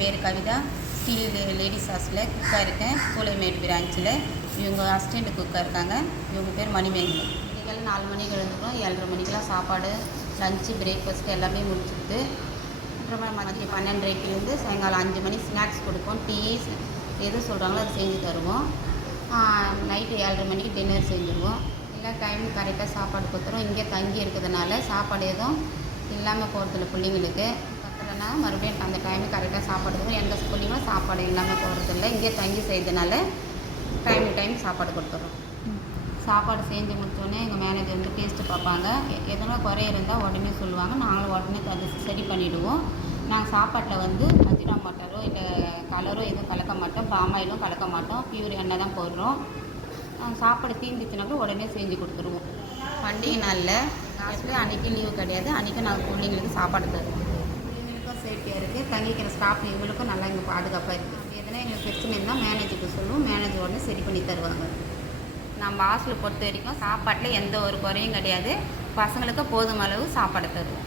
பேர் Kavitha. Steel ladies ஹாஸ்டலில் குக்காக இருக்கேன். சூளைமேடு பிரான்ச்சில். இவங்க அசிஸ்டண்ட் குக்காக இருக்காங்க. இவங்க பேர் மணிமேகலை. விடிகாலை 4 மணிக்கு எழுந்துக்கிறோம். 7:30 மணிக்கெலாம் சாப்பாடு, லஞ்சு, பிரேக்ஃபாஸ்ட்டு எல்லாமே முடிச்சுட்டு அப்புறமா மதியம் 12:30லேருந்து சாயங்காலம் 5 மணி ஸ்நாக்ஸ் கொடுப்போம். டீ எது சொல்கிறாங்களோ அதை செஞ்சு தருவோம். நைட்டு 7:30 மணிக்கு டின்னர் செஞ்சுருவோம். எல்லா டைமும் கரெக்டாக சாப்பாடு கொடுத்துரும். இங்கே தங்கி இருக்கிறதுனால சாப்பாடு எதுவும் இல்லாமல் போகிறதில்ல. பிள்ளைங்களுக்கு பத்தலைன்னா மறுபடியும் அந்த டைமுக்கு கரெக்டாக சாப்பாடு கொடுத்துரும். எந்த ஸ்கூல்லையும் சாப்பாடு இல்லாமல் போகிறதில்ல. இங்கே தங்கி செய்கிறதுனால டைம் சாப்பாடு கொடுத்துட்றோம். சாப்பாடு செஞ்சு முடித்தோடனே எங்கள் மேனேஜர் வந்து டேஸ்ட்டு பார்ப்பாங்க. எதனா குறை இருந்தால் உடனே சொல்லுவாங்க. நாங்களும் உடனே அதை சரி பண்ணிவிடுவோம். நாங்கள் சாப்பாட்டில் வந்து அஜினாமோட்டோ இல்லை கலரோ எதுவும் கலக்க மாட்டோம். பாமாயிலும் கலக்க மாட்டோம். பியூர் எண்ணெய் தான் போடுறோம். சாப்பாடு தீர்ந்துச்சுனாக்க உடனே செஞ்சு கொடுத்துருவோம். பண்டிகை நாளில் ஹாஸ்டலில் அன்றைக்கி லீவு கிடையாது. அன்றைக்கி நாங்கள் பிள்ளைங்களுக்கு சாப்பாடு தருவோம். பிள்ளைங்களுக்கும் சேஃப்டியாக இருக்குது. தங்கிக்கிற ஸ்டாஃப் எங்களுக்கும் நல்லா இங்கே பாதுகாப்பாக இருக்குது. அப்படி எதனா எங்களுக்கு பிரச்சனை இருந்தால் மேனேஜருக்கு சொல்லுவோம். மேனேஜர் உடனே சரி பண்ணி தருவாங்க. நம்ம ஹாஸ்டலை பொறுத்த வரைக்கும் சாப்பாட்டில் எந்த ஒரு குறையும் கிடையாது. பசங்களுக்கு போதும் அளவு சாப்பாடு தருவோம்.